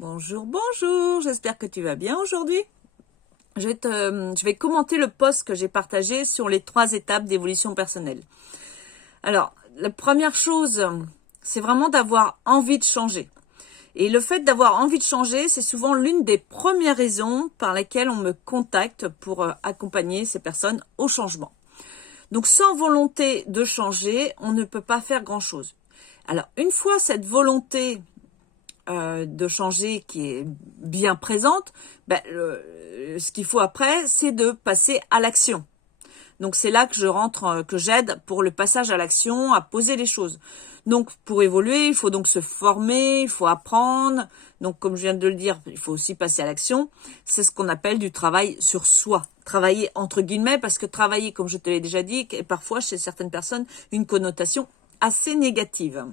Bonjour, bonjour, j'espère que tu vas bien aujourd'hui. Je vais commenter le post que j'ai partagé sur les 3 étapes d'évolution personnelle. Alors, la première chose, c'est vraiment d'avoir envie de changer. Et le fait d'avoir envie de changer, c'est souvent l'une des premières raisons par lesquelles on me contacte pour accompagner ces personnes au changement. Donc, sans volonté de changer, on ne peut pas faire grand-chose. Alors, une fois cette volonté de changer qui est bien présente, ce qu'il faut après, c'est de passer à l'action. Donc c'est là que je rentre, que j'aide pour le passage à l'action, à poser les choses. Donc pour évoluer, il faut donc se former, il faut apprendre. Donc comme je viens de le dire, il faut aussi passer à l'action. C'est ce qu'on appelle du travail sur soi. Travailler entre guillemets, parce que travailler, comme je te l'ai déjà dit, est parfois chez certaines personnes une connotation assez négative.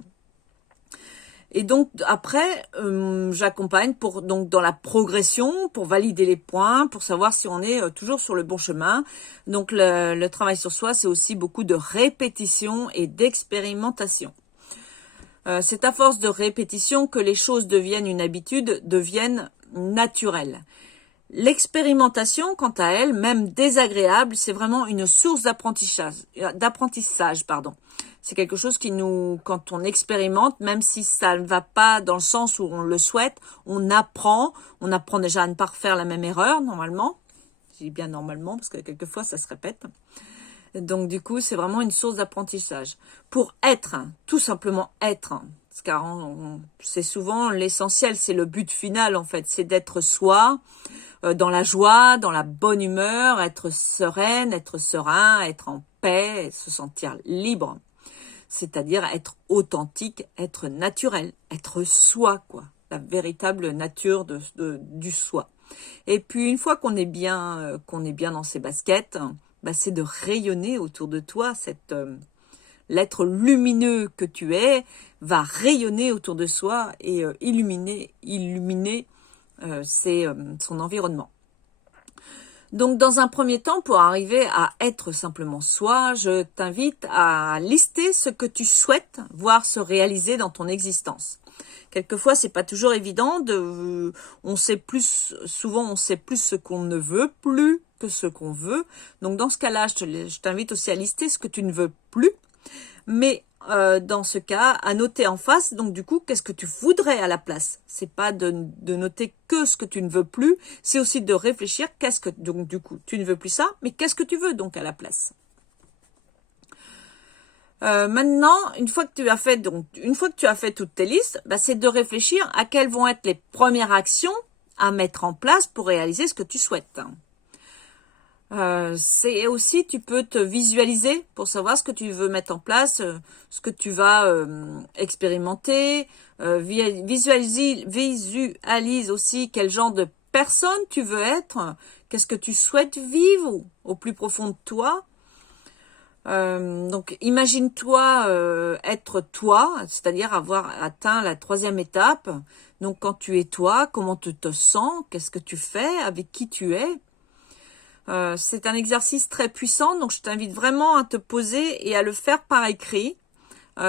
Et donc après, j'accompagne donc dans la progression, pour valider les points, pour savoir si on est toujours sur le bon chemin. Donc le travail sur soi, c'est aussi beaucoup de répétition et d'expérimentation. C'est à force de répétition que les choses deviennent une habitude, deviennent naturelles. L'expérimentation, quant à elle, même désagréable, c'est vraiment une source d'apprentissage, pardon. C'est quelque chose quand on expérimente, même si ça ne va pas dans le sens où on le souhaite, on apprend déjà à ne pas refaire la même erreur, normalement. Je dis bien normalement, parce que quelquefois ça se répète. Donc du coup, c'est vraiment une source d'apprentissage. Pour être, tout simplement être, car c'est souvent l'essentiel, c'est le but final en fait, c'est d'être soi, dans la joie, dans la bonne humeur, être sereine, être serein, être en paix, se sentir libre. C'est-à-dire être authentique, être naturel, être soi, quoi. La véritable nature du soi. Et puis, une fois qu'on est bien dans ses baskets, c'est de rayonner autour de toi. L'être lumineux que tu es va rayonner autour de soi et illuminer son environnement. Donc, dans un premier temps, pour arriver à être simplement soi, je t'invite à lister ce que tu souhaites voir se réaliser dans ton existence. Quelquefois, c'est pas toujours évident. On sait plus ce qu'on ne veut plus que ce qu'on veut. Donc, dans ce cas-là, je t'invite aussi à lister ce que tu ne veux plus. Mais dans ce cas, à noter en face, donc du coup, qu'est-ce que tu voudrais à la place? C'est pas de noter que ce que tu ne veux plus, c'est aussi de réfléchir, donc du coup, tu ne veux plus ça, mais qu'est-ce que tu veux donc à la place? Maintenant, une fois que tu as fait toutes tes listes, c'est de réfléchir à quelles vont être les premières actions à mettre en place pour réaliser ce que tu souhaites. C'est aussi, tu peux te visualiser pour savoir ce que tu veux mettre en place, ce que tu vas expérimenter. Visualise aussi quel genre de personne tu veux être, qu'est-ce que tu souhaites vivre au plus profond de toi. Donc imagine-toi être toi, c'est-à-dire avoir atteint la 3e étape. Donc quand tu es toi, comment tu te sens, qu'est-ce que tu fais, avec qui tu es. C'est un exercice très puissant, donc je t'invite vraiment à te poser et à le faire par écrit.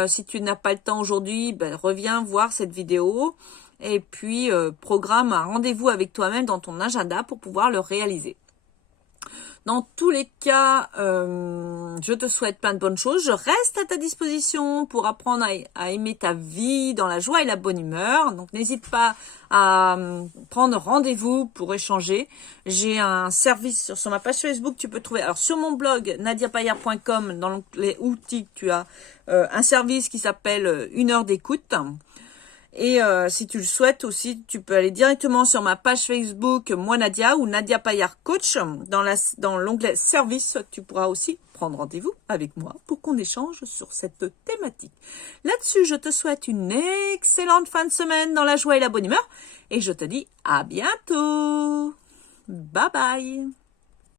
Si tu n'as pas le temps aujourd'hui, reviens voir cette vidéo et puis programme un rendez-vous avec toi-même dans ton agenda pour pouvoir le réaliser. Dans tous les cas, je te souhaite plein de bonnes choses. Je reste à ta disposition pour apprendre à aimer ta vie dans la joie et la bonne humeur. Donc, n'hésite pas à prendre rendez-vous pour échanger. J'ai un service sur ma page Facebook. Tu peux trouver, alors sur mon blog nadiapayard.com, dans l'onglet outils, tu as un service qui s'appelle 1 heure d'écoute. Et si tu le souhaites aussi, tu peux aller directement sur ma page Facebook, moi Nadia, ou Nadia Payard Coach. Dans l'onglet service, tu pourras aussi prendre rendez-vous avec moi pour qu'on échange sur cette thématique. Là-dessus, je te souhaite une excellente fin de semaine dans la joie et la bonne humeur. Et je te dis à bientôt. Bye bye.